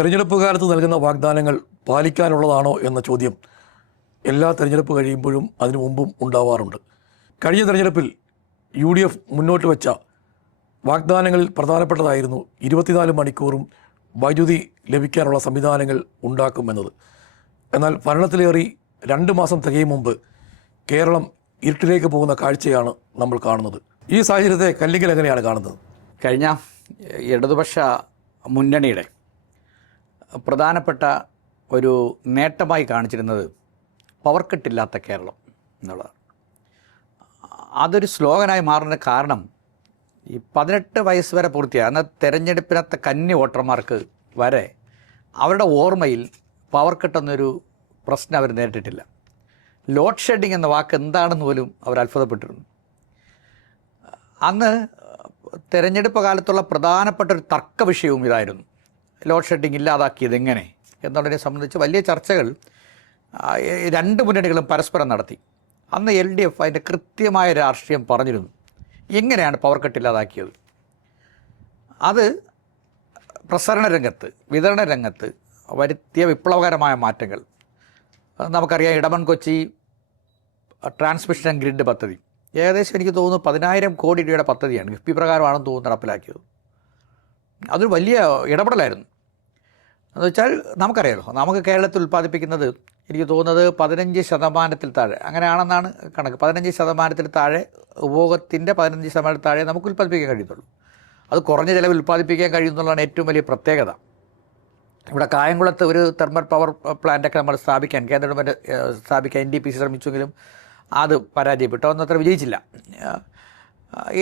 തെരഞ്ഞെടുപ്പ് കാലത്ത് നൽകുന്ന വാഗ്ദാനങ്ങൾ പാലിക്കാനുള്ളതാണോ എന്ന ചോദ്യം എല്ലാ തെരഞ്ഞെടുപ്പ് കഴിയുമ്പോഴും അതിനു മുമ്പും ഉണ്ടാവാറുണ്ട്. കഴിഞ്ഞ തെരഞ്ഞെടുപ്പിൽ UDF മുന്നോട്ട് വെച്ച വാഗ്ദാനങ്ങളിൽ പ്രധാനപ്പെട്ടതായിരുന്നു 24 മണിക്കൂറും വൈദ്യുതി ലഭിക്കാനുള്ള സംവിധാനങ്ങൾ ഉണ്ടാക്കുമെന്നത്. എന്നാൽ ഭരണത്തിലേറി 2 മാസം തികയും മുമ്പ് കേരളം ഇരുട്ടിലേക്ക് പോകുന്ന കാഴ്ചയാണ് നമ്മൾ കാണുന്നത്. ഈ സാഹചര്യത്തെ കല്ലിങ്കൽ എങ്ങനെയാണ് കാണുന്നത്? കഴിഞ്ഞ ഇടതുപക്ഷ മുന്നണിയുടെ പ്രധാനപ്പെട്ട ഒരു നേട്ടമായി കാണിച്ചിരുന്നത് പവർ കട്ടില്ലാത്ത കേരളം എന്നുള്ളതാണ്. അതൊരു സ്ലോഗനായി മാറുന്ന കാരണം ഈ 18 വയസ്സ് വരെ പൂർത്തിയായ എന്നാൽ തെരഞ്ഞെടുപ്പിനകത്തെ കന്നി വോട്ടർമാർക്ക് വരെ അവരുടെ ഓർമ്മയിൽ പവർ കട്ടെന്നൊരു പ്രശ്നം അവർ നേരിട്ടിട്ടില്ല. ലോഡ് ഷെഡിങ് എന്ന വാക്ക് എന്താണെന്ന് പോലും അവർ അത്ഭുതപ്പെട്ടിരുന്നു. അന്ന് തെരഞ്ഞെടുപ്പ് കാലത്തുള്ള പ്രധാനപ്പെട്ട ഒരു തർക്ക വിഷയവും ഇതായിരുന്നു. ലോഡ് ഷെഡിങ് ഇല്ലാതാക്കിയത് എങ്ങനെ എന്നുള്ളതിനെ സംബന്ധിച്ച് വലിയ ചർച്ചകൾ രണ്ട് മുന്നണികളും പരസ്പരം നടത്തി. അന്ന് LDF അതിൻ്റെ കൃത്യമായ രാഷ്ട്രീയം പറഞ്ഞിരുന്നു. എങ്ങനെയാണ് പവർ കട്ട് ഇല്ലാതാക്കിയത്? അത് പ്രസരണ രംഗത്ത്, വിതരണ രംഗത്ത് വരുത്തിയ വിപ്ലവകരമായ മാറ്റങ്ങൾ നമുക്കറിയാം. ഇടമൺ കൊച്ചി ട്രാൻസ്മിഷൻ ഗ്രിഡ് പദ്ധതി ഏകദേശം എനിക്ക് തോന്നുന്നു 10,000 കോടി രൂപയുടെ പദ്ധതിയാണ്. കിഫ്ബി പ്രകാരമാണെന്ന് തോന്നുന്നു നടപ്പിലാക്കിയത്. അതൊരു വലിയ ഇടപെടലായിരുന്നു. എന്ന് വെച്ചാൽ നമുക്കറിയാമല്ലോ, നമുക്ക് കേരളത്തിൽ ഉൽപ്പാദിപ്പിക്കുന്നത് എനിക്ക് തോന്നുന്നത് 15% താഴെ, അങ്ങനെയാണെന്നാണ് കണക്ക്. 15% താഴെ ഉപഭോഗത്തിൻ്റെ 15% താഴെ നമുക്ക് ഉൽപ്പാദിപ്പിക്കാൻ കഴിയുന്നുള്ളൂ. അത് കുറഞ്ഞ ചിലവിൽ ഉൽപ്പാദിപ്പിക്കാൻ കഴിയുന്നുള്ളതാണ് ഏറ്റവും വലിയ പ്രത്യേകത. ഇവിടെ കായംകുളത്ത് ഒരു തെർമൽ പവർ പ്ലാന്റൊക്കെ നമ്മൾ സ്ഥാപിക്കാൻ കേന്ദ്ര ഗവൺമെൻറ് സ്ഥാപിക്കാൻ NTPC ശ്രമിച്ചെങ്കിലും അത് പരാജയപ്പെട്ടു, അന്നത്ര വിജയിച്ചില്ല.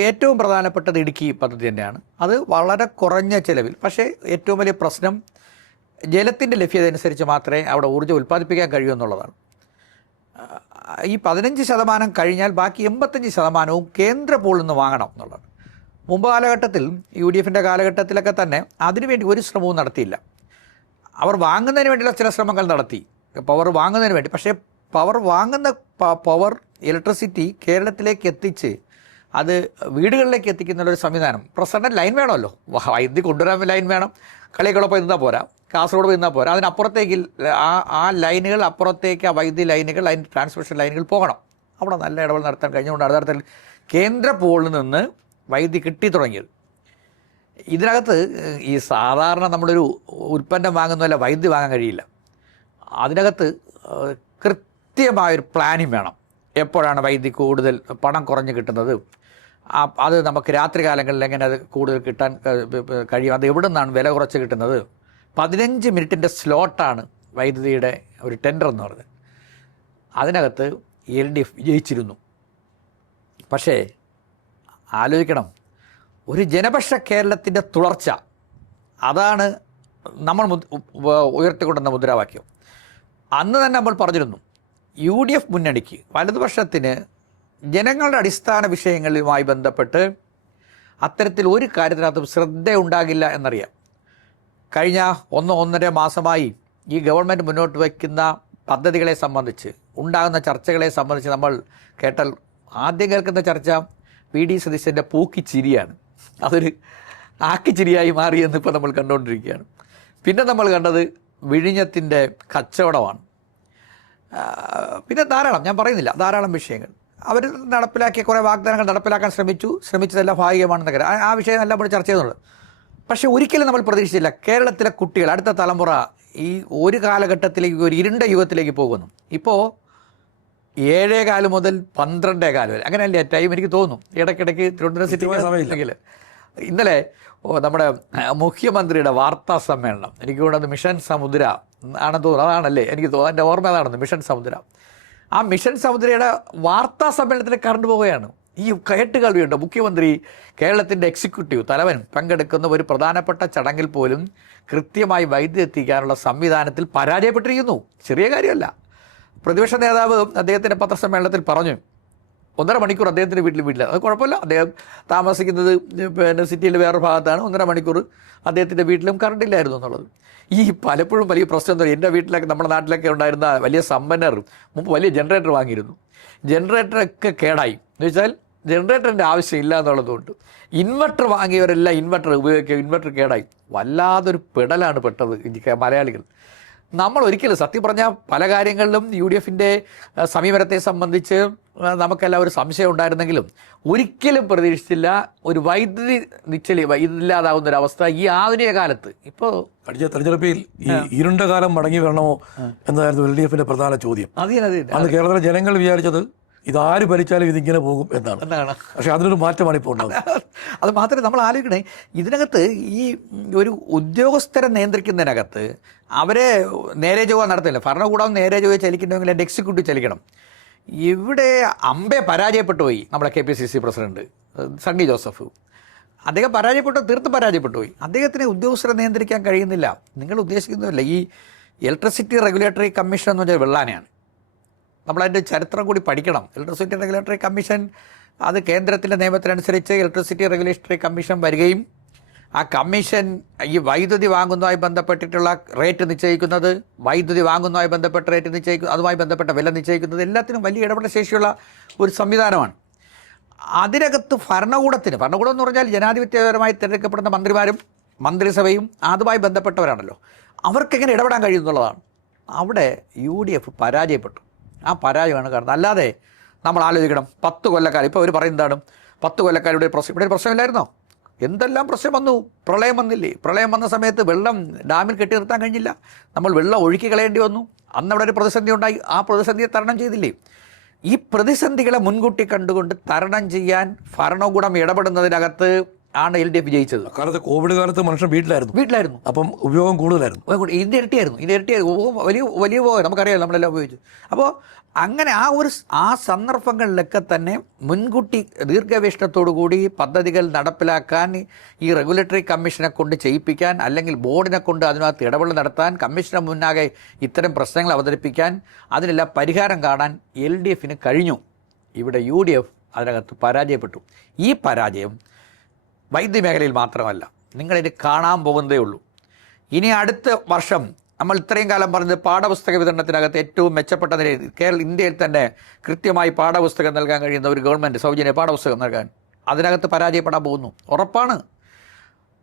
ഏറ്റവും പ്രധാനപ്പെട്ടത് ഇടുക്കി പദ്ധതി തന്നെയാണ്. അത് വളരെ കുറഞ്ഞ ചിലവിൽ, പക്ഷേ ഏറ്റവും വലിയ പ്രശ്നം ജലത്തിൻ്റെ ലഭ്യത അനുസരിച്ച് മാത്രമേ അവിടെ ഊർജ്ജം ഉൽപ്പാദിപ്പിക്കാൻ കഴിയൂ എന്നുള്ളതാണ്. ഈ 15% കഴിഞ്ഞാൽ ബാക്കി 85% കേന്ദ്ര പൂളിൽ നിന്ന് വാങ്ങണം എന്നുള്ളതാണ്. മുമ്പ് കാലഘട്ടത്തിൽ UDFൻ്റെ കാലഘട്ടത്തിലൊക്കെ തന്നെ അതിനുവേണ്ടി ഒരു ശ്രമവും നടത്തിയില്ല. അവർ വാങ്ങുന്നതിന് വേണ്ടിയുള്ള ചില ശ്രമങ്ങൾ നടത്തി, പവർ വാങ്ങുന്നതിന് വേണ്ടി. പക്ഷേ വാങ്ങുന്ന പവർ ഇലക്ട്രിസിറ്റി കേരളത്തിലേക്ക് എത്തിച്ച് അത് വീടുകളിലേക്ക് എത്തിക്കുന്നുള്ളൊരു സംവിധാനം, പ്രസരണ ലൈൻ വേണമല്ലോ. വൈദ്യുതി കൊണ്ടുവരാൻ ലൈൻ വേണം. കളികളൊപ്പം ഇരുന്നാൽ പോരാ, കാസർഗോഡ് ഇരുന്നാൽ പോരാ. അതിനപ്പുറത്തേക്ക് ആ ലൈനുകൾ അപ്പുറത്തേക്ക്, ആ വൈദ്യുതി ലൈനുകൾ, അതിൻ്റെ ട്രാൻസ്മിഷൻ ലൈനുകൾ പോകണം. അവിടെ നല്ല ഇടപെടൽ നടത്താൻ കഴിഞ്ഞുകൊണ്ടാണ് യഥാർത്ഥത്തിൽ കേന്ദ്ര പൂളിൽ നിന്ന് വൈദ്യുതി കിട്ടി തുടങ്ങിയത്. ഇതിനകത്ത് ഈ സാധാരണ നമ്മളൊരു ഉൽപ്പന്നം വാങ്ങുന്നതല്ല വൈദ്യുതി വാങ്ങാൻ കഴിയില്ല. അതിനകത്ത് കൃത്യമായൊരു പ്ലാനിങ് വേണം. എപ്പോഴാണ് വൈദ്യുതി കൂടുതൽ പണം കുറഞ്ഞ് കിട്ടുന്നത്, അത് നമുക്ക് രാത്രി കാലങ്ങളിൽ എങ്ങനെ അത് കൂടുതൽ കിട്ടാൻ കഴിയും, അത് എവിടെ നിന്നാണ് വില കുറച്ച് കിട്ടുന്നത്. 15 മിനിറ്റിൻ്റെ സ്ലോട്ടാണ് വൈദ്യുതിയുടെ ഒരു ടെൻഡർ എന്ന് പറയുന്നത്. അതിനകത്ത് LDF വിജയിച്ചിരുന്നു. പക്ഷേ ആലോചിക്കണം, ഒരു ജനപക്ഷ കേരളത്തിൻ്റെ തുടർച്ച, അതാണ് നമ്മൾ ഉയർത്തിക്കൊണ്ടുവന്ന മുദ്രാവാക്യം. അന്ന് തന്നെ നമ്മൾ പറഞ്ഞിരുന്നു, UDF മുന്നണിക്ക്, വലതുപക്ഷത്തിന് ജനങ്ങളുടെ അടിസ്ഥാന വിഷയങ്ങളുമായി ബന്ധപ്പെട്ട് അത്തരത്തിൽ ഒരു കാര്യത്തിനകത്തും ശ്രദ്ധയുണ്ടാകില്ല എന്നറിയാം. കഴിഞ്ഞ 1-1.5 മാസമായി ഈ ഗവൺമെൻറ് മുന്നോട്ട് വയ്ക്കുന്ന പദ്ധതികളെ സംബന്ധിച്ച് ഉണ്ടാകുന്ന ചർച്ചകളെ സംബന്ധിച്ച് നമ്മൾ കേട്ടാൽ ആദ്യം കേൾക്കുന്ന ചർച്ച PD സതീശൻ്റെ പൂക്കിച്ചിരിയാണ്. അതൊരു ആക്കിച്ചിരിയായി മാറിയെന്ന് ഇപ്പോൾ നമ്മൾ കണ്ടുകൊണ്ടിരിക്കുകയാണ്. പിന്നെ നമ്മൾ കണ്ടത് വിഴിഞ്ഞത്തിൻ്റെ കച്ചവടമാണ്. പിന്നെ ഞാൻ പറയുന്നില്ല, ധാരാളം വിഷയങ്ങൾ അവർ നടപ്പിലാക്കിയ കുറേ വാഗ്ദാനങ്ങൾ നടപ്പിലാക്കാൻ ശ്രമിച്ചതെല്ലാം ഭാഗികമാണെന്ന് കരുതാം. ആ വിഷയം എല്ലാം നമ്മൾ ചർച്ച ചെയ്യുന്നുണ്ട്. പക്ഷേ ഒരിക്കലും നമ്മൾ പ്രതീക്ഷിച്ചില്ല കേരളത്തിലെ കുട്ടികൾ, അടുത്ത തലമുറ ഈ ഒരു കാലഘട്ടത്തിലേക്ക്, ഒരു ഇരുണ്ട യുഗത്തിലേക്ക് പോകുന്നു. ഇപ്പോൾ 7:15 മുതൽ 12:15 വരെ, അങ്ങനെയല്ലേ ടൈം? എനിക്ക് തോന്നുന്നു ഇടയ്ക്കിടയ്ക്ക് തിരുവനന്തപുരം സിറ്റി ഇന്നലെ നമ്മുടെ മുഖ്യമന്ത്രിയുടെ വാർത്താ സമ്മേളനം, എനിക്ക് തോന്നുന്നത് മിഷൻ സമുദ്ര ആണെന്ന് തോന്നുന്നു, അതാണല്ലേ എനിക്ക് തോന്നുന്നു, എൻ്റെ ഓർമ്മ അതാണെന്ന്, മിഷൻ സമുദ്ര. ആ മിഷൻ സമുദ്രയുടെ വാർത്താ സമ്മേളനത്തിൽ കറണ്ട് പോവുകയാണ്. ഈ കേട്ടുകേൾവിയുണ്ട്. മുഖ്യമന്ത്രി, കേരളത്തിൻ്റെ എക്സിക്യൂട്ടീവ് തലവൻ പങ്കെടുക്കുന്ന ഒരു പ്രധാനപ്പെട്ട ചടങ്ങിൽ പോലും കൃത്യമായി വൈദ്യുതി എത്തിക്കാനുള്ള സംവിധാനത്തിൽ പരാജയപ്പെട്ടിരിക്കുന്നു. ചെറിയ കാര്യമല്ല. പ്രതിപക്ഷ നേതാവ് അദ്ദേഹത്തിൻ്റെ പത്രസമ്മേളനത്തിൽ പറഞ്ഞു, 1.5 മണിക്കൂർ അദ്ദേഹത്തിൻ്റെ വീട്ടിൽ അത് കുഴപ്പമില്ല, അദ്ദേഹം താമസിക്കുന്നത് പിന്നെ സിറ്റിയിലെ വേറൊരു ഭാഗത്താണ്. 1.5 മണിക്കൂർ അദ്ദേഹത്തിൻ്റെ വീട്ടിലും കറണ്ടില്ലായിരുന്നു എന്നുള്ളത്. ഈ പലപ്പോഴും വലിയ പ്രശ്നം എന്താ, എൻ്റെ വീട്ടിലൊക്കെ, നമ്മുടെ നാട്ടിലൊക്കെ ഉണ്ടായിരുന്ന വലിയ സമ്പന്നർ മുമ്പ് വലിയ ജനറേറ്റർ വാങ്ങിയിരുന്നു. ജനറേറ്ററൊക്കെ കേടായി എന്ന് വെച്ചാൽ ജനറേറ്ററിൻ്റെ ആവശ്യമില്ല എന്നുള്ളതുകൊണ്ട് ഇൻവെർട്ടർ വാങ്ങിയവരെല്ലാം ഇൻവെർട്ടർ ഉപയോഗിക്കുക. ഇൻവെർട്ടർ കേടായി. വല്ലാതൊരു പെടലാണ് പെട്ടത് മലയാളികൾ. നമ്മൾ ഒരിക്കലും സത്യം പറഞ്ഞാൽ പല കാര്യങ്ങളിലും UDFൻ്റെ സമീപനത്തെ സംബന്ധിച്ച് നമുക്കെല്ലാം ഒരു സംശയം ഉണ്ടായിരുന്നെങ്കിലും ഒരിക്കലും പ്രതീക്ഷിച്ചില്ല ഒരു വൈദ്യുതി ഇല്ലാതാവുന്നൊരവസ്ഥ ഈ ആധുനിക കാലത്ത്. ഇപ്പോൾ കഴിഞ്ഞ തെരഞ്ഞെടുപ്പിൽ ഈ ഇരുണ്ട കാലം മടങ്ങി വരണമോ എന്നതായിരുന്നു LDFന്റെ പ്രധാന ചോദ്യം. അതെ അന്ന് കേരളത്തിലെ ജനങ്ങൾ വിചാരിച്ചത് ഇതാര് ഭരിച്ചാലും ഇതിങ്ങനെ പോകും എന്നാണ്. പക്ഷെ അതിനൊരു മാറ്റമാണ് ഇപ്പോൾ ഉണ്ടാകുന്നത്. അത് മാത്രമേ നമ്മൾ ആലോചിക്കണേ, ഇതിനകത്ത് ഈ ഒരു ഉദ്യോഗസ്ഥരെ നിയന്ത്രിക്കുന്നതിനകത്ത് അവരെ നേരെ ചൊവ്വ നടത്തില്ല. ഭരണകൂടം നേരെ ചൊവ്വ ചലിക്കണമെങ്കിൽ എൻ്റെ എക്സിക്യൂട്ടീവ് ചലിക്കണം. ഇവിടെ അമ്പെ പരാജയപ്പെട്ടു പോയി നമ്മുടെ KPCC പ്രസിഡന്റ് സണ്ണി ജോസഫ്. അദ്ദേഹം തീർത്തും പരാജയപ്പെട്ടു പോയി. അദ്ദേഹത്തിന് ഉദ്യോഗസ്ഥരെ നിയന്ത്രിക്കാൻ കഴിയുന്നില്ല. നിങ്ങൾ ഉദ്ദേശിക്കുന്നില്ല, ഈ ഇലക്ട്രിസിറ്റി റെഗുലേറ്ററി കമ്മീഷൻ എന്ന് പറഞ്ഞാൽ വെള്ളാനയാണ്. നമ്മളതിൻ്റെ ചരിത്രം കൂടി പഠിക്കണം. ഇലക്ട്രിസിറ്റി റെഗുലേറ്ററി കമ്മീഷൻ അത് കേന്ദ്രത്തിൻ്റെ നിയമത്തിനനുസരിച്ച് ഇലക്ട്രിസിറ്റി റെഗുലേറ്ററി കമ്മീഷൻ വരികയും ആ കമ്മീഷൻ ഈ വൈദ്യുതി വാങ്ങുന്നതുമായി ബന്ധപ്പെട്ടിട്ടുള്ള റേറ്റ് നിശ്ചയിക്കുന്നത്, വൈദ്യുതി വാങ്ങുന്നതുമായി ബന്ധപ്പെട്ട റേറ്റ് നിശ്ചയിക്കുന്നത്, അതുമായി ബന്ധപ്പെട്ട വില നിശ്ചയിക്കുന്നത് എല്ലാത്തിനും വലിയ ഇടപെടൽ ശേഷിയുള്ള ഒരു സംവിധാനമാണ്. അതിനകത്ത് ഭരണകൂടം എന്ന് പറഞ്ഞാൽ ജനാധിപത്യപരമായി തിരഞ്ഞെടുക്കപ്പെടുന്ന മന്ത്രിമാരും മന്ത്രിസഭയും അതുമായി ബന്ധപ്പെട്ടവരാണല്ലോ, അവർക്കെങ്ങനെ ഇടപെടാൻ കഴിയുന്നുള്ളതാണ്. അവിടെ UDF പരാജയപ്പെട്ടു. ആ പരാജയമാണ് കാരണം. അല്ലാതെ നമ്മൾ ആലോചിക്കണം, 10 കൊല്ലക്കാലം ഇപ്പോൾ അവർ പറയുന്നതാണ് 10 കൊല്ലക്കാലം ഇവിടെ ഒരു പ്രശ്നമില്ലായിരുന്നോ? എന്തെല്ലാം പ്രശ്നം വന്നു. പ്രളയം വന്നില്ലേ? പ്രളയം വന്ന സമയത്ത് വെള്ളം ഡാമിൽ കെട്ടി നിർത്താൻ കഴിഞ്ഞില്ല. നമ്മൾ വെള്ളം ഒഴുക്കി കളയേണ്ടി വന്നു. അന്നവിടെ ഒരു പ്രതിസന്ധി ഉണ്ടായി. ആ പ്രതിസന്ധിയെ തരണം ചെയ്തില്ലേ? ഈ പ്രതിസന്ധികളെ മുൻകൂട്ടി കണ്ടുകൊണ്ട് തരണം ചെയ്യാൻ ഭരണകൂടം ഇടപെടുന്നതിനകത്ത് ആണ് LDF വിജയിച്ചത്. കാലത്ത് കോവിഡ് കാലത്ത് മനുഷ്യൻ വീട്ടിലായിരുന്നു. അപ്പം ഉപയോഗം കൂടുതലായിരുന്നു. ഇതിൻ്റെ ഇരട്ടിയായിരുന്നു. വലിയ ഉപയോഗം നമുക്കറിയാമല്ലോ, നമ്മളെല്ലാം ഉപയോഗിച്ചു. അപ്പോൾ അങ്ങനെ ആ സന്ദർഭങ്ങളിലൊക്കെ തന്നെ മുൻകൂട്ടി ദീർഘവീക്ഷണത്തോടു കൂടി പദ്ധതികൾ നടപ്പിലാക്കാൻ ഈ റെഗുലേറ്ററി കമ്മീഷനെ കൊണ്ട് ചെയ്യിപ്പിക്കാൻ, അല്ലെങ്കിൽ ബോർഡിനെ കൊണ്ട് അതിനകത്ത് ഇടപെടൽ നടത്താൻ, കമ്മീഷന് മുന്നാകെ ഇത്തരം പ്രശ്നങ്ങൾ അവതരിപ്പിക്കാൻ, അതിനെല്ലാം പരിഹാരം കാണാൻ LDFന് കഴിഞ്ഞു. ഇവിടെ UDF അതിനകത്ത് പരാജയപ്പെട്ടു. ഈ പരാജയം വൈദ്യുതി മേഖലയിൽ മാത്രമല്ല, നിങ്ങളിത് കാണാൻ പോകുന്നതേ ഉള്ളൂ. ഇനി അടുത്ത വർഷം നമ്മൾ ഇത്രയും കാലം പറഞ്ഞത് പാഠപുസ്തക വിതരണത്തിനകത്ത് ഏറ്റവും മെച്ചപ്പെട്ട നിലയിൽ ഇന്ത്യയിൽ തന്നെ കൃത്യമായി പാഠപുസ്തകം നൽകാൻ കഴിയുന്ന ഒരു ഗവൺമെൻറ്, സൗജന്യ പാഠപുസ്തകം നൽകാൻ, അതിനകത്ത് പരാജയപ്പെടാൻ പോകുന്നു, ഉറപ്പാണ്.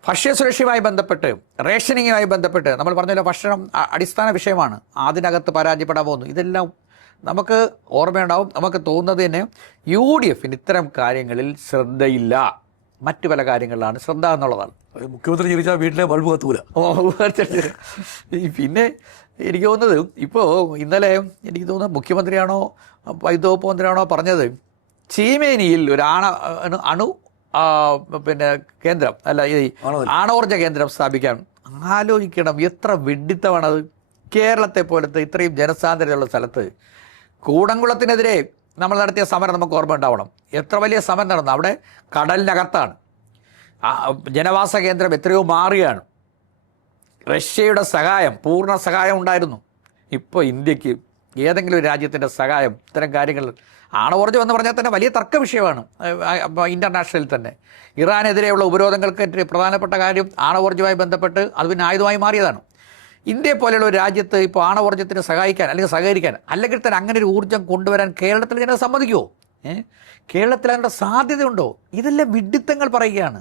ഭക്ഷ്യസുരക്ഷയുമായി ബന്ധപ്പെട്ട്, റേഷനിങ്ങുമായി ബന്ധപ്പെട്ട് നമ്മൾ പറഞ്ഞല്ലോ, ഭക്ഷണം അടിസ്ഥാന വിഷയമാണ്, അതിനകത്ത് പരാജയപ്പെടാൻ പോകുന്നു. ഇതെല്ലാം നമുക്ക് ഓർമ്മയുണ്ടാവും. നമുക്ക് തോന്നുന്നത് തന്നെ UDFന് ഇത്തരം കാര്യങ്ങളിൽ ശ്രദ്ധയില്ല, മറ്റു പല കാര്യങ്ങളിലാണ് ശ്രദ്ധ എന്നുള്ളതാണ്. മുഖ്യമന്ത്രി ചോദിച്ചാൽ വീട്ടിലെ ബൾബ് കത്തൂല. പിന്നെ എനിക്ക് തോന്നുന്നത് ഇപ്പോൾ ഇന്നലെ എനിക്ക് തോന്നുന്നത് മുഖ്യമന്ത്രിയാണോ വൈദ്യുതി വകുപ്പ് മന്ത്രിയാണോ പറഞ്ഞത്, ചീമേനിയിൽ ഒരു അണു കേന്ദ്രം അല്ല ഈ ആണവോർജ കേന്ദ്രം സ്ഥാപിക്കാൻ. ആലോചിക്കണം, എത്ര വിഡ്ഢിത്തമാണത്. കേരളത്തെ പോലത്തെ ഇത്രയും ജനസാന്ദ്രതയുള്ള സ്ഥലത്ത് കൂടംകുളത്തിനെതിരെ നമ്മൾ നടത്തിയ സമരം നമുക്ക് ഓർമ്മ ഉണ്ടാവണം. എത്ര വലിയ സമരം നടന്നു. അവിടെ കടലിനകത്താണ്, ജനവാസ കേന്ദ്രം എത്രയോ മാറിയാണ്. റഷ്യയുടെ സഹായം, പൂർണ്ണ സഹായം ഉണ്ടായിരുന്നു. ഇപ്പോൾ ഇന്ത്യക്ക് ഏതെങ്കിലും ഒരു രാജ്യത്തിൻ്റെ സഹായം ഇത്തരം കാര്യങ്ങൾ, ആണവോർജ്ജം എന്ന് പറഞ്ഞാൽ തന്നെ വലിയ തർക്ക വിഷയമാണ് ഇൻ്റർനാഷണലിൽ തന്നെ. ഇറാനെതിരെയുള്ള ഉപരോധങ്ങൾക്ക് പ്രധാനപ്പെട്ട കാര്യം ആണവോർജ്ജവുമായി ബന്ധപ്പെട്ട് അത് പിന്നെ ആയുധമായി മാറിയതാണ്. ഇന്ത്യയെ പോലെയുള്ള ഒരു രാജ്യത്ത് ഇപ്പോൾ ആണവോർജ്ജത്തിന് സഹായിക്കാൻ അല്ലെങ്കിൽ സഹകരിക്കാൻ, അല്ലെങ്കിൽ തന്നെ അങ്ങനെ ഒരു ഊർജ്ജം കൊണ്ടുവരാൻ കേരളത്തിൽ ജനത സമ്മതിക്കുമോ? കേരളത്തിൽ അതിനുള്ള സാധ്യതയുണ്ടോ? ഇതെല്ലാം വിഡ്ഢിത്തങ്ങൾ പറയുകയാണ്.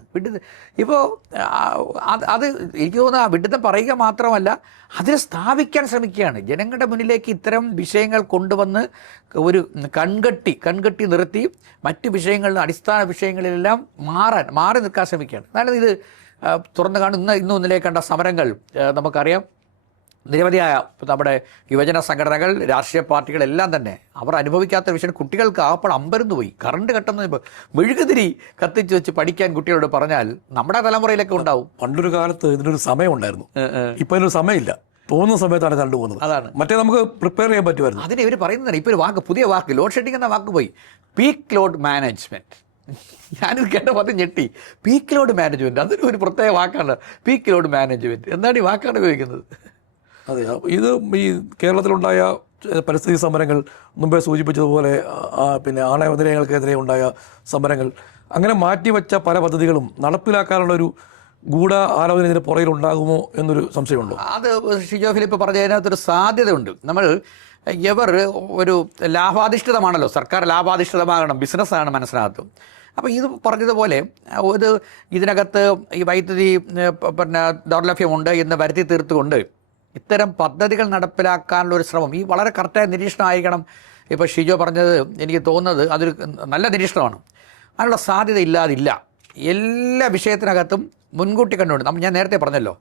ഇപ്പോൾ അത് എനിക്ക് തോന്നുന്നു ആ വിഡ്ഢിത്തം പറയുക മാത്രമല്ല, അതിനെ സ്ഥാപിക്കാൻ ശ്രമിക്കുകയാണ്. ജനങ്ങളുടെ മുന്നിലേക്ക് ഇത്തരം വിഷയങ്ങൾ കൊണ്ടുവന്ന് ഒരു കൺകെട്ടി നിർത്തി മറ്റ് വിഷയങ്ങളിൽ, അടിസ്ഥാന വിഷയങ്ങളിലെല്ലാം മാറി നിൽക്കാൻ ശ്രമിക്കുകയാണ്. എന്നാലും ഇത് തുറന്നു കാണുന്ന ഇന്നും ഇന്നലെ കണ്ട സമരങ്ങൾ നമുക്കറിയാം. നിരവധിയായ നമ്മുടെ യുവജന സംഘടനകൾ, രാഷ്ട്രീയ പാർട്ടികളെല്ലാം തന്നെ അവർ അനുഭവിക്കാത്ത വിഷയം. കുട്ടികൾക്ക് ആപ്പോൾ അമ്പരന്ന് പോയി. കറണ്ട് കെട്ടുന്ന മെഴുകുതിരി കത്തിച്ച് വെച്ച് പഠിക്കാൻ കുട്ടികളോട് പറഞ്ഞാൽ നമ്മുടെ തലമുറയിലൊക്കെ ഉണ്ടാവും. പണ്ടൊരു കാലത്ത് ഇതിനൊരു സമയം ഉണ്ടായിരുന്നു, ഇപ്പം ഇതിനൊരു സമയമില്ല. തോന്നുന്ന സമയത്താണ് കണ്ടു പോകുന്നത്. അതാണ്. മറ്റേ നമുക്ക് പ്രിപ്പയർ ചെയ്യാൻ പറ്റുമായിരുന്നു. അതിനെ ഇവർ പറയുന്നതാണ്. ഇപ്പോൾ ഒരു പുതിയ വാക്ക്, ലോഡ് ഷെഡിങ് എന്ന വാക്ക് പോയി. Peak load management. ഞാനിത് കേട്ടപ്പോൾ അത് ഞെട്ടി. പീക്ക് ലോഡ് മാനേജ്മെൻറ്റ്, അതൊരു ഒരു പ്രത്യേക വാക്കാണ്. പീക്ക് ലോഡ് മാനേജ്മെൻറ്റ് എന്താണ് ഈ വാക്കാണ് ഉപയോഗിക്കുന്നത്? അതെ, ഇത് ഈ കേരളത്തിലുണ്ടായ പരിസ്ഥിതി സമരങ്ങൾ, മുമ്പേ സൂചിപ്പിച്ചതുപോലെ പിന്നെ ആണവനിലയങ്ങൾക്കെതിരെ ഉണ്ടായ സമരങ്ങൾ, അങ്ങനെ മാറ്റിവെച്ച പല പദ്ധതികളും നടപ്പിലാക്കാനുള്ളൊരു ഗൂഢ ആലോചന ഇതിന് പുറകിലുണ്ടാകുമോ എന്നൊരു സംശയമുണ്ടോ? അത് ഷിജോ ഫിലിപ്പ് പറഞ്ഞതിനകത്തൊരു സാധ്യതയുണ്ട്. നമ്മൾ ഇവർ ഒരു ലാഭാധിഷ്ഠിതമാണല്ലോ, സർക്കാർ ലാഭാധിഷ്ഠിതമാകണം, ബിസിനസ്സാണ് മനസ്സിനകത്തും. അപ്പോൾ ഇത് പറഞ്ഞതുപോലെ ഇതിനകത്ത് ഈ വൈദ്യുതി പിന്നെ ദൗർലഭ്യമുണ്ട് എന്ന് വരുത്തി തീർത്തുകൊണ്ട് ഇത്തരം പദ്ധതികൾ നടപ്പിലാക്കാനുള്ള ഒരു ശ്രമം, ഈ വളരെ കറക്റ്റായ നിരീക്ഷണമായിരിക്കണം. ഇപ്പോൾ ഷിജോ പറഞ്ഞത് എനിക്ക് തോന്നുന്നത് അതൊരു നല്ല നിരീക്ഷണമാണ്. അതിനുള്ള സാധ്യത ഇല്ലാതില്ല. എല്ലാ വിഷയത്തിനകത്തും മുൻകൂട്ടി കണ്ടുകൊണ്ട് ഞാൻ നേരത്തെ പറഞ്ഞല്ലോ,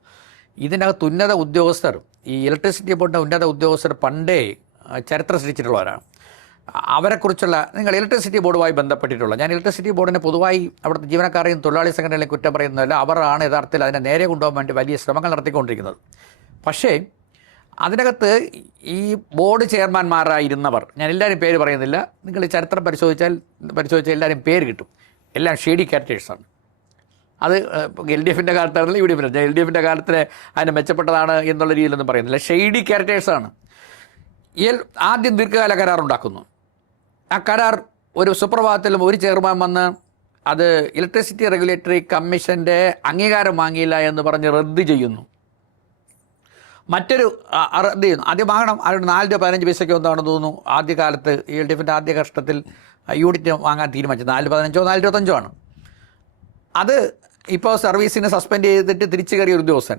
ഇതിനകത്ത് ഉന്നത ഉദ്യോഗസ്ഥർ, ഈ ഇലക്ട്രിസിറ്റി ബോർഡിൻ്റെ ഉന്നത ഉദ്യോഗസ്ഥർ പണ്ടേ ചരിത്രം സൃഷ്ടിച്ചിട്ടുള്ളവരാണ്. അവരെക്കുറിച്ചുള്ള നിങ്ങൾ ഇലക്ട്രിസിറ്റി ബോർഡുമായി ബന്ധപ്പെട്ടിട്ടുള്ള, ഞാൻ ഇലക്ട്രിസിറ്റി ബോർഡിനെ പൊതുവായി അവിടുത്തെ ജീവനക്കാരെയും തൊഴിലാളി സംഘടനകളെയും കുറ്റം പറയുന്നതല്ല, അവരാണ് യഥാർത്ഥത്തിൽ അതിനെ നേരെ കൊണ്ടുപോകാൻ വേണ്ടി വലിയ ശ്രമങ്ങൾ നടത്തിക്കൊണ്ടിരിക്കുന്നത്. പക്ഷേ അതിനകത്ത് ഈ ബോർഡ് ചെയർമാൻമാരായിരുന്നവർ, ഞാൻ എല്ലാവരും പേര് പറയുന്നില്ല, നിങ്ങൾ ഈ ചരിത്രം പരിശോധിച്ചാൽ എല്ലാവരും പേര് കിട്ടും. എല്ലാം ഷെയ്ഡി ക്യാരക്ടേഴ്സാണ്. അത് LDFിൻ്റെ കാലത്താണെങ്കിലും UDFിൻ്റെ, LDFിൻ്റെ കാലത്തിന് അതിനെ മെച്ചപ്പെട്ടതാണ് എന്നുള്ള രീതിയിലൊന്നും പറയുന്നില്ല. ഷെയ്ഡി ക്യാരക്ടേഴ്സാണ്. ആദ്യം ദീർഘകാല കരാർ ഉണ്ടാക്കുന്നു. ആ കരാർ ഒരു സുപ്രഭാതത്തിലും ഒരു ചെയർമാൻ വന്ന് അത് ഇലക്ട്രിസിറ്റി റെഗുലേറ്ററി കമ്മീഷൻ്റെ അംഗീകാരം വാങ്ങിയില്ല എന്ന് പറഞ്ഞ് റദ്ദ് ചെയ്യുന്നു. മറ്റൊരു റദ്ദ് ചെയ്യുന്നു. ആദ്യം വാങ്ങണം, അതിന് 4 രൂപ 15 പൈസയ്ക്ക് എന്താണെന്ന് തോന്നുന്നു ആദ്യകാലത്ത് LDFിൻ്റെ ആദ്യ കഷ്ടത്തിൽ യൂണിറ്റ് വാങ്ങാൻ തീരുമാനിച്ചത് 4.15 4.25 ആണ്. അത് ഇപ്പോൾ സർവീസിനെ സസ്പെൻഡ് ചെയ്തിട്ട് തിരിച്ചു കയറിയ ഒരു ഉദ്യോഗസ്ഥൻ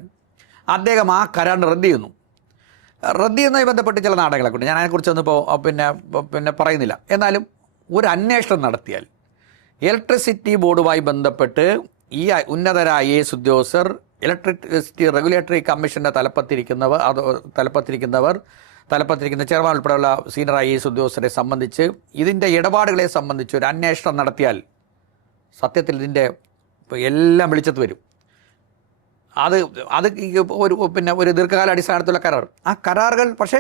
അദ്ദേഹം ആ കരാറിന് റദ്ദ് ചെയ്യുന്നു. റദ്ദ് ചെയ്യുന്നതുമായി ബന്ധപ്പെട്ട് ചില നാടകങ്ങളൊക്കെ ഉണ്ട്, ഞാൻ അതിനെക്കുറിച്ചൊന്നും ഇപ്പോൾ പിന്നെ പറയുന്നില്ല. എന്നാലും ഒരു അന്വേഷണം നടത്തിയാൽ ഇലക്ട്രിസിറ്റി ബോർഡുമായി ബന്ധപ്പെട്ട് ഈ ഉന്നതരായ IAS ഉദ്യോഗസ്ഥർ, ഇലക്ട്രിസിറ്റി റെഗുലേറ്ററി കമ്മീഷൻ്റെ തലപ്പത്തിരിക്കുന്ന ചെയർമാൻ ഉൾപ്പെടെയുള്ള സീനിയർ IAS ഉദ്യോഗസ്ഥരെ സംബന്ധിച്ച് ഇതിൻ്റെ ഇടപാടുകളെ സംബന്ധിച്ച് ഒരു അന്വേഷണം നടത്തിയാൽ സത്യത്തിൽ ഇതിൻ്റെ എല്ലാം വെളിച്ചത്ത് വരും. അത് ഒരു ദീർഘകാല അടിസ്ഥാനത്തിലുള്ള കരാർ, ആ കരാറുകൾ പക്ഷേ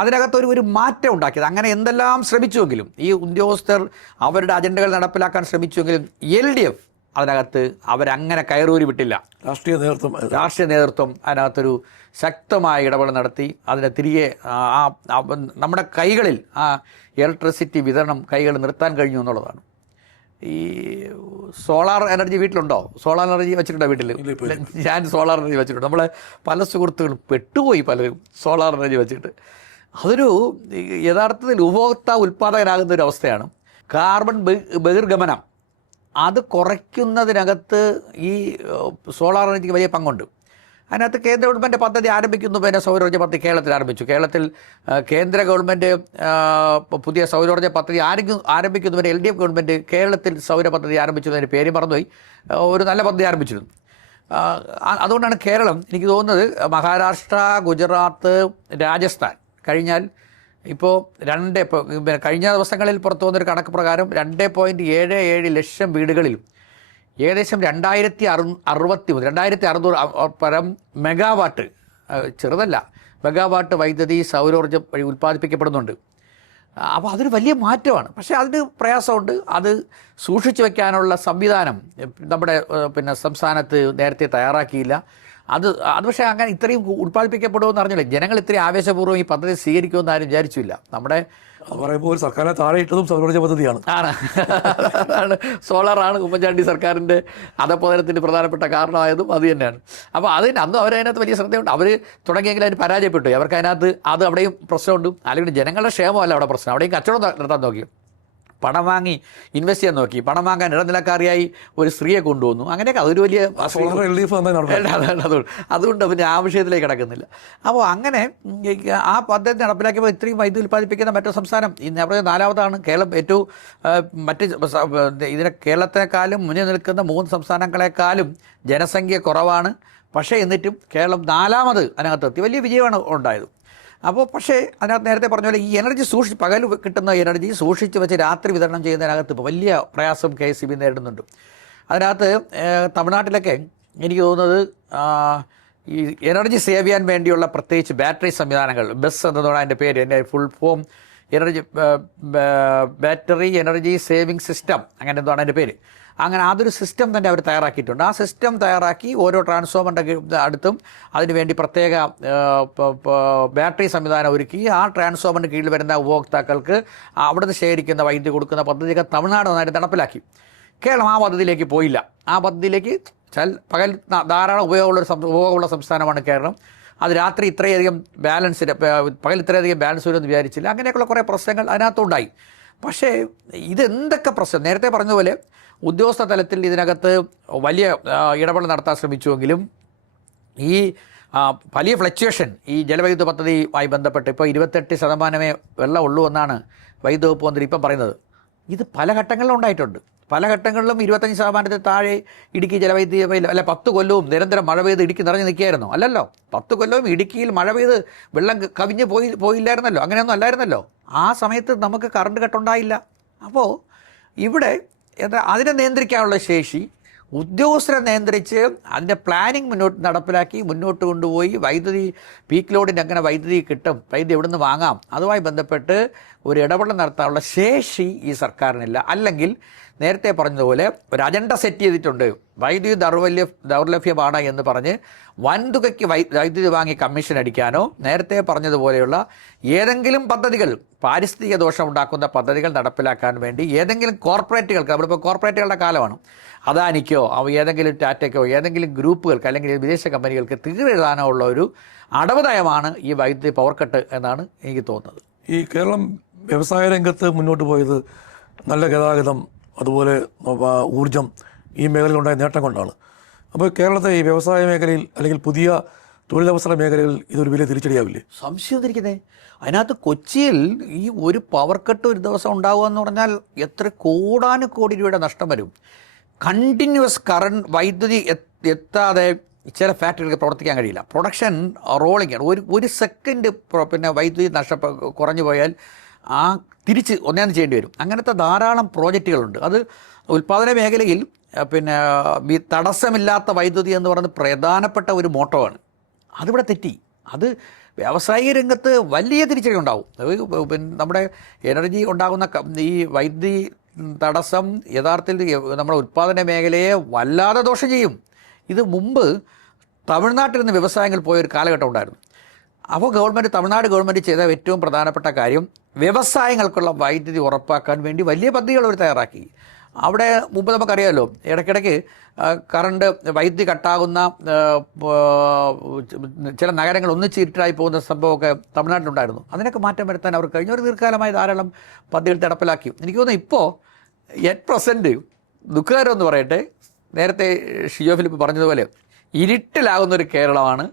അതിനകത്ത് ഒരു മാറ്റം ഉണ്ടാക്കിയത്. അങ്ങനെ എന്തെല്ലാം ശ്രമിച്ചുവെങ്കിലും, ഈ ഉദ്യോഗസ്ഥർ അവരുടെ അജണ്ടകൾ നടപ്പിലാക്കാൻ ശ്രമിച്ചുവെങ്കിലും LDF അതിനകത്ത് അവരങ്ങനെ കയറൂരി വിട്ടില്ല. രാഷ്ട്രീയ നേതൃത്വം അതിനകത്തൊരു ശക്തമായ ഇടപെടൽ നടത്തി അതിനെ തിരികെ നമ്മുടെ കൈകളിൽ ആ ഇലക്ട്രിസിറ്റി വിതരണം കൈകൾ നിർത്താൻ കഴിഞ്ഞു എന്നുള്ളതാണ്. ഈ സോളാർ എനർജി വീട്ടിലുണ്ടോ? സോളാർ എനർജി വെച്ചിട്ടുണ്ടോ വീട്ടിൽ? ഞാൻ സോളാർ എനർജി വെച്ചിട്ടുണ്ട്. നമ്മളെ പല സുഹൃത്തുക്കളും പെട്ടുപോയി, പലരും സോളാർ എനർജി വെച്ചിട്ട്. അതൊരു യഥാർത്ഥത്തിൽ ഉപഭോക്താവ് ഉൽപ്പാദകനാകുന്ന ഒരു അവസ്ഥയാണ്. കാർബൺ ബഹിർഗമനം അത് കുറയ്ക്കുന്നതിനകത്ത് ഈ സോളാർ എനർജിക്ക് വലിയ പങ്കുണ്ട്. അതിനകത്ത് കേന്ദ്ര ഗവൺമെൻറ് പദ്ധതി ആരംഭിക്കുന്നു. പിന്നെ സൗരോർജ്ജ പദ്ധതി കേരളത്തിൽ ആരംഭിച്ചു. കേരളത്തിൽ കേന്ദ്ര ഗവൺമെൻറ് പുതിയ സൗരോർജ്ജ പദ്ധതി ആരംഭിക്കുന്നതിന് LDF ഗവൺമെൻറ് കേരളത്തിൽ സൗര പദ്ധതി ആരംഭിച്ചതിൻ്റെ പേര് മറന്നുപോയി, ഒരു നല്ല പദ്ധതി ആരംഭിച്ചിരുന്നു. അതുകൊണ്ടാണ് കേരളം, എനിക്ക് തോന്നുന്നത് മഹാരാഷ്ട്ര, ഗുജറാത്ത്, രാജസ്ഥാൻ കഴിഞ്ഞാൽ ഇപ്പോൾ കഴിഞ്ഞ ദിവസങ്ങളിൽ പുറത്തു വന്നൊരു കണക്ക് പ്രകാരം 2.77 ലക്ഷം വീടുകളിൽ ഏകദേശം 2600 പരം മെഗാവാട്ട്, ചെറുതല്ല, മെഗാവാട്ട് വൈദ്യുതി സൗരോർജ്ജം വഴി ഉൽപ്പാദിപ്പിക്കപ്പെടുന്നുണ്ട്. അപ്പോൾ അതൊരു വലിയ മാറ്റമാണ്. പക്ഷേ അതിന് പ്രയാസമുണ്ട്. അത് സൂക്ഷിച്ചു വയ്ക്കാനുള്ള സംവിധാനം നമ്മുടെ സംസ്ഥാനത്ത് നേരത്തെ തയ്യാറാക്കിയില്ല. അത് പക്ഷേ അങ്ങനെ ഇത്രയും ഉൽപ്പാദിപ്പിക്കപ്പെടുമെന്ന് അറിഞ്ഞില്ല. ജനങ്ങൾ ഇത്രയും ആവേശപൂർവ്വം ഈ പദ്ധതി സ്വീകരിക്കുമെന്ന് ആരും വിചാരിച്ചില്ല. നമ്മുടെ പറയുമ്പോൾ ഒരു സർക്കാരിനെ താഴെ ഇട്ടതും സൗരോർജ്ജ പദ്ധതിയാണ്. അതാണ് സോളാറാണ് ഉമ്മൻചാണ്ടി സർക്കാരിൻ്റെ അധപതനത്തിന് പ്രധാനപ്പെട്ട കാരണമായതും അത് തന്നെയാണ്. അപ്പോൾ അന്നും അവരതിനകത്ത് വലിയ ശ്രദ്ധയുണ്ട്. അവർ തുടങ്ങിയെങ്കിൽ അതിന് പരാജയപ്പെട്ടു. അവർക്ക് അതിനകത്ത് അവിടെയും പ്രശ്നമുണ്ട്. അല്ലെങ്കിൽ ജനങ്ങളുടെ ക്ഷേമമല്ല അവിടെ പ്രശ്നം. അവിടെയും കച്ചവടം നടത്താൻ നോക്കി, പണം വാങ്ങി ഇൻവെസ്റ്റ് ചെയ്യാൻ നോക്കി, പണം വാങ്ങാൻ ഇടനിലക്കാരിയായി ഒരു സ്ത്രീയെ കൊണ്ടുവന്നു. അങ്ങനെയൊക്കെ അതൊരു വലിയ അതുകൊണ്ട് പിന്നെ ആ വിഷയത്തിലേക്ക് കിടക്കുന്നില്ല. അപ്പോൾ അങ്ങനെ ആ പദ്ധതി നടപ്പിലാക്കിയപ്പോൾ ഇത്രയും വൈദ്യുതി ഉൽപ്പാദിപ്പിക്കുന്ന മറ്റൊരു സംസ്ഥാനം ഞാൻ പറഞ്ഞ 4ാമതാണ്. കേരളം ഏറ്റവും കേരളത്തെക്കാളും മുന്നിൽ നിൽക്കുന്ന 3 സംസ്ഥാനങ്ങളെക്കാളും ജനസംഖ്യ കുറവാണ്. പക്ഷേ എന്നിട്ടും കേരളം 4ാമത് അതിനകത്തെത്തി. വലിയ വിജയമാണ് ഉണ്ടായത്. അപ്പോൾ പക്ഷേ അതിനകത്ത് നേരത്തെ പറഞ്ഞ പോലെ ഈ എനർജി പകൽ കിട്ടുന്ന എനർജി സൂക്ഷിച്ച് വെച്ച് രാത്രി വിതരണം ചെയ്യുന്നതിനകത്ത് ഇപ്പോൾ വലിയ പ്രയാസം KSEB നേരിടുന്നുണ്ട്. അതിനകത്ത് തമിഴ്നാട്ടിലൊക്കെ എനിക്ക് തോന്നുന്നത് ഈ എനർജി സേവ് ചെയ്യാൻ വേണ്ടിയുള്ള പ്രത്യേകിച്ച് ബാറ്ററി സംവിധാനങ്ങൾ, ബസ് എന്നതാണ് അതിൻ്റെ പേര്, എൻ്റെ full form battery energy saving system, അങ്ങനെ എന്താണ് അതിൻ്റെ പേര്. അങ്ങനെ അതൊരു സിസ്റ്റം തന്നെ അവർ തയ്യാറാക്കിയിട്ടുണ്ട്. ആ സിസ്റ്റം തയ്യാറാക്കി ഓരോ ട്രാൻസ്ഫോമറിൻ്റെ അടുത്തും അതിനുവേണ്ടി പ്രത്യേക ബാറ്ററി സംവിധാനം ഒരുക്കി ആ ട്രാൻസ്ഫോമറിന് കീഴിൽ വരുന്ന ഉപഭോക്താക്കൾക്ക് അവിടുന്ന് ശേഖരിക്കുന്ന വൈദ്യുതി കൊടുക്കുന്ന പദ്ധതിയൊക്കെ തമിഴ്നാട് നന്നായിട്ട് നടപ്പിലാക്കി. കേരളം ആ പദ്ധതിയിലേക്ക് പോയില്ല. ആ പദ്ധതിയിലേക്ക് പകൽ ധാരാളം ഉപയോഗമുള്ള സംസ്ഥാനമാണ് കേരളം. അത് രാത്രി ഇത്രയധികം ബാലൻസ്, പകൽ ഇത്രയധികം ബാലൻസ് വരുമെന്ന് വിചാരിച്ചില്ല. അങ്ങനെയൊക്കെയുള്ള കുറേ പ്രശ്നങ്ങൾ അതിനകത്തുണ്ടായി. പക്ഷേ ഇതെന്തൊക്കെ പ്രശ്നം, നേരത്തെ പറഞ്ഞതുപോലെ ഉദ്യോഗസ്ഥ തലത്തിൽ ഇതിനകത്ത് വലിയ ഇടപെടൽ നടത്താൻ ശ്രമിച്ചുവെങ്കിലും ഈ വലിയ ഫ്ലക്ച്വേഷൻ ഈ ജലവൈദ്യുത പദ്ധതിയുമായി ബന്ധപ്പെട്ട് ഇപ്പോൾ 28% വെള്ളം ഉള്ളൂ എന്നാണ് വൈദ്യുത വകുപ്പ് മന്ത്രി ഇപ്പം പറയുന്നത്. ഇത് പല ഘട്ടങ്ങളിലും ഉണ്ടായിട്ടുണ്ട്. പല ഘട്ടങ്ങളിലും 25% താഴെ ഇടുക്കി ജലവൈദ്യുതി അല്ല 10 കൊല്ലവും നിരന്തരം മഴ പെയ്ത് ഇടുക്കി നിറഞ്ഞു നിൽക്കുകയായിരുന്നു. അല്ലല്ലോ, 10 കൊല്ലവും ഇടുക്കിയിൽ മഴ പെയ്ത് വെള്ളം കവിഞ്ഞ് പോയില്ലായിരുന്നല്ലോ, അങ്ങനെയൊന്നും അല്ലായിരുന്നല്ലോ. ആ സമയത്ത് നമുക്ക് കറണ്ട് കട്ടുണ്ടായില്ല. അപ്പോൾ ഇവിടെ അതിനെ നിയന്ത്രിക്കാനുള്ള ശേഷി ഉദ്യോഗസ്ഥരെ നിയന്ത്രിച്ച് അതിൻ്റെ പ്ലാനിങ് നടപ്പിലാക്കി മുന്നോട്ട് കൊണ്ടുപോയി വൈദ്യുതി പീക്ക് ലോഡിന് എങ്ങനെ വൈദ്യുതി കിട്ടും, വൈദ്യുതി എവിടെ നിന്ന് വാങ്ങാം, അതുമായി ബന്ധപ്പെട്ട് ഒരു ഇടപെടൽ നടത്താനുള്ള ശേഷി ഈ സർക്കാരിനില്ല. അല്ലെങ്കിൽ നേരത്തെ പറഞ്ഞതുപോലെ ഒരു അജണ്ട സെറ്റ് ചെയ്തിട്ടുണ്ട്, വൈദ്യുതി ദൗർലഭ്യമാണ് എന്ന് പറഞ്ഞ് വൻതുകയ്ക്ക് വൈദ്യുതി വാങ്ങി കമ്മീഷൻ അടിക്കാനോ നേരത്തെ പറഞ്ഞതുപോലെയുള്ള ഏതെങ്കിലും പദ്ധതികൾ, പാരിസ്ഥിതിക ദോഷം ഉണ്ടാക്കുന്ന പദ്ധതികൾ നടപ്പിലാക്കാൻ വേണ്ടി ഏതെങ്കിലും കോർപ്പറേറ്റുകൾക്ക്, നമ്മളിപ്പോൾ കോർപ്പറേറ്റുകളുടെ കാലമാണ്, അദാനിക്കോ ഏതെങ്കിലും ടാറ്റയ്ക്കോ ഏതെങ്കിലും ഗ്രൂപ്പുകൾക്ക് അല്ലെങ്കിൽ വിദേശ കമ്പനികൾക്ക് തീരെഴുതാനോ ഉള്ള ഒരു അടവ് നയമാണ് ഈ വൈദ്യുതി പവർ കട്ട് എന്നാണ് എനിക്ക് തോന്നുന്നത്. ഈ കേരളം വ്യവസായ രംഗത്ത് മുന്നോട്ട് പോയത് നല്ല ഗതാഗതം, അതുപോലെ ഊർജം, ഈ മേഖലയിലുണ്ടായ നേട്ടം കൊണ്ടാണ്. അപ്പോൾ കേരളത്തെ ഈ വ്യവസായ മേഖലയിൽ അല്ലെങ്കിൽ പുതിയ തൊഴിലവസര മേഖലകളിൽ ഇതൊരു വലിയ തിരിച്ചടിയാവില്ലേ? സംശയത്തിരിക്കുന്നേ. അതിനകത്ത് കൊച്ചിയിൽ ഈ ഒരു പവർ കട്ട് ഒരു ദിവസം ഉണ്ടാവുക എന്ന് പറഞ്ഞാൽ എത്ര കോടാനുകോടി രൂപയുടെ നഷ്ടം വരും. കണ്ടിന്യൂസ് കറണ്ട് വൈദ്യുതി എത്താതെ ചില ഫാക്ടറികൾക്ക് പ്രവർത്തിക്കാൻ കഴിയില്ല. പ്രൊഡക്ഷൻ റോളിംഗ് ആണ്. ഒരു സെക്കൻഡ് പിന്നെ വൈദ്യുതി കുറഞ്ഞു പോയാൽ തിരിച്ച് ഒന്നേന്ന് ചെയ്യേണ്ടി വരും. അങ്ങനത്തെ ധാരാളം പ്രോജക്റ്റുകളുണ്ട്. അത് ഉൽപ്പാദന മേഖലയിൽ പിന്നെ തടസ്സമില്ലാത്ത വൈദ്യുതി എന്ന് പറയുന്നത് പ്രധാനപ്പെട്ട ഒരു മോട്ടോ ആണ്. അതിവിടെ തെറ്റി. അത് വ്യാവസായിക രംഗത്ത് വലിയ തിരിച്ചടി ഉണ്ടാവും. പിന്നെ നമ്മുടെ എനർജി ഉണ്ടാകുന്ന ഈ വൈദ്യുതി തടസ്സം യഥാർത്ഥത്തിൽ നമ്മുടെ ഉൽപ്പാദന മേഖലയെ വല്ലാതെ ദോഷം ചെയ്യും. ഇത് മുമ്പ് തമിഴ്നാട്ടിൽ നിന്ന് വ്യവസായങ്ങൾ പോയൊരു കാലഘട്ടം ഉണ്ടായിരുന്നു. അപ്പോൾ തമിഴ്നാട് ഗവൺമെൻറ് ചെയ്ത ഏറ്റവും പ്രധാനപ്പെട്ട കാര്യം വ്യവസായങ്ങൾക്കുള്ള വൈദ്യുതി ഉറപ്പാക്കാൻ വേണ്ടി വലിയ പദ്ധതികൾ അവർ തയ്യാറാക്കി. അവിടെ മുമ്പ് നമുക്കറിയാമല്ലോ, ഇടയ്ക്കിടയ്ക്ക് കറണ്ട് വൈദ്യുതി കട്ടാകുന്ന ചില നഗരങ്ങൾ ഒന്നിച്ച് ഇരുട്ടായി പോകുന്ന സംഭവമൊക്കെ തമിഴ്നാട്ടിലുണ്ടായിരുന്നു. അതിനൊക്കെ മാറ്റം വരുത്താൻ അവർ കഴിഞ്ഞ ഒരു ദീർഘകാലമായി ധാരാളം പദ്ധതികൾ നടപ്പിലാക്കി. എനിക്ക് തോന്നുന്നു ഇപ്പോൾ @, ദുഃഖകരമെന്ന് പറയട്ടെ, നേരത്തെ ഷിജോ ഫിലിപ്പ് പറഞ്ഞതുപോലെ ഇരുട്ടിലാകുന്നൊരു കേരളമാണ്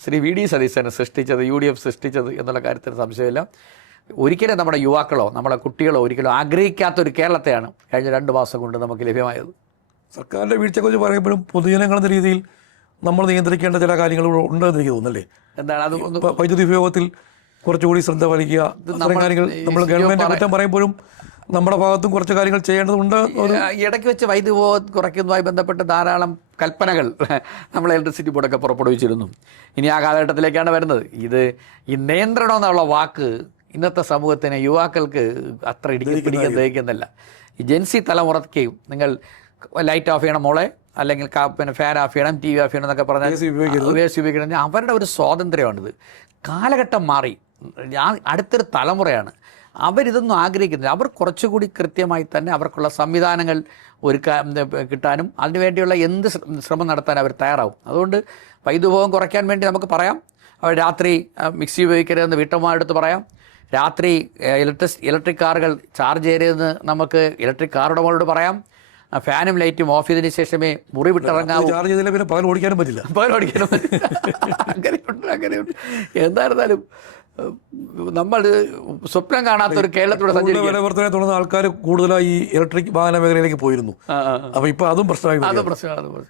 ശ്രീ VD സതീശൻ സൃഷ്ടിച്ചത്, UDF സൃഷ്ടിച്ചത് എന്നുള്ള കാര്യത്തിന് സംശയമില്ല. ഒരിക്കലും നമ്മുടെ യുവാക്കളോ നമ്മുടെ കുട്ടികളോ ഒരിക്കലും ആഗ്രഹിക്കാത്തൊരു കേരളത്തെയാണ് കഴിഞ്ഞ 2 മാസം കൊണ്ട് നമുക്ക് ലഭ്യമായത്. സർക്കാരിൻ്റെ വീഴ്ചയെക്കുറിച്ച് പറയുമ്പോഴും പൊതുജനങ്ങളെന്ന രീതിയിൽ നമ്മൾ നിയന്ത്രിക്കേണ്ട ചില കാര്യങ്ങൾ ഉണ്ടെന്ന് എനിക്ക് തോന്നുന്നല്ലേ? എന്താണ് അത്? വൈദ്യുതി ഉപയോഗത്തിൽ കുറച്ചുകൂടി ശ്രദ്ധ വലിക്കുക, അത്തരം കാര്യങ്ങൾ നമ്മൾ ഗവൺമെൻറ് കുറ്റം പറയുമ്പോഴും നമ്മുടെ ഭാഗത്തും കുറച്ച് കാര്യങ്ങൾ ചെയ്യേണ്ടതുണ്ട്. ഇടയ്ക്ക് വെച്ച് വൈദ്യുതി ഉപയോഗം കുറയ്ക്കുന്നതുമായി ബന്ധപ്പെട്ട് ധാരാളം കൽപ്പനകൾ നമ്മൾ ഇലക്ട്രിസിറ്റി ബോർഡൊക്കെ പുറപ്പെടുവിച്ചിരുന്നു. ഇനി ആ കാലഘട്ടത്തിലേക്കാണ് വരുന്നത്. ഈ നിയന്ത്രണം എന്നുള്ള വാക്ക് ഇന്നത്തെ സമൂഹത്തിന്, യുവാക്കൾക്ക് അത്ര പിടിക്കാൻ ദഹിക്കുന്നില്ല. ഈ ജെൻസി തലമുറയ്ക്ക് നിങ്ങൾ ലൈറ്റ് ഓഫ് ചെയ്യണം മോളെ, അല്ലെങ്കിൽ പിന്നെ ഫാൻ ഓഫ് ചെയ്യണം, TV ഓഫ് ചെയ്യണം എന്നൊക്കെ പറഞ്ഞാൽ ഉപയോഗിക്കണം. അവരുടെ ഒരു സ്വാതന്ത്ര്യമാണിത്. കാലഘട്ടം മാറി. അടുത്തൊരു തലമുറയാണ്. അവരിതൊന്നും ആഗ്രഹിക്കുന്നില്ല. അവർ കുറച്ചുകൂടി കൃത്യമായി തന്നെ അവർക്കുള്ള സംവിധാനങ്ങൾ കിട്ടാനും അതിനുവേണ്ടിയുള്ള എന്ത് ശ്രമം നടത്താൻ അവർ തയ്യാറാവും. അതുകൊണ്ട് വൈദ്യുതി ഉപയോഗം കുറയ്ക്കാൻ വേണ്ടി നമുക്ക് പറയാം. അവർ രാത്രി മിക്സി ഉപയോഗിക്കരുതെന്ന് വീട്ടമ്മമാരെടുത്ത് പറയാം. രാത്രി ഇലക്ട്രിക് കാറുകൾ ചാർജ് ചെയ്യരുതെന്ന് നമുക്ക് ഇലക്ട്രിക് കാർ ഉടമകളോട് പറയാം. ഫാനും ലൈറ്റും ഓഫ് ചെയ്തതിന് ശേഷമേ മുറി വിട്ടിറങ്ങാവൂ. ചാർജ് ചെയ്തില്ല പിന്നെ പകൽ ഓടിക്കാനും പറ്റില്ല. അങ്ങനെയുണ്ട്. എന്തായിരുന്നാലും നമ്മൾ സ്വപ്നം കാണാത്തൊരു കേരളത്തിലൂടെ സഞ്ചരിക്കും. വില വർധനയെ തുടർന്ന് ആൾക്കാർ കൂടുതലായി ഈ ഇലക്ട്രിക് വാഹന മേഖലയിലേക്ക് പോയിരുന്നു. അപ്പോൾ ഇപ്പോൾ അതും പ്രശ്നമായി. അത് പ്രശ്നമാണ്.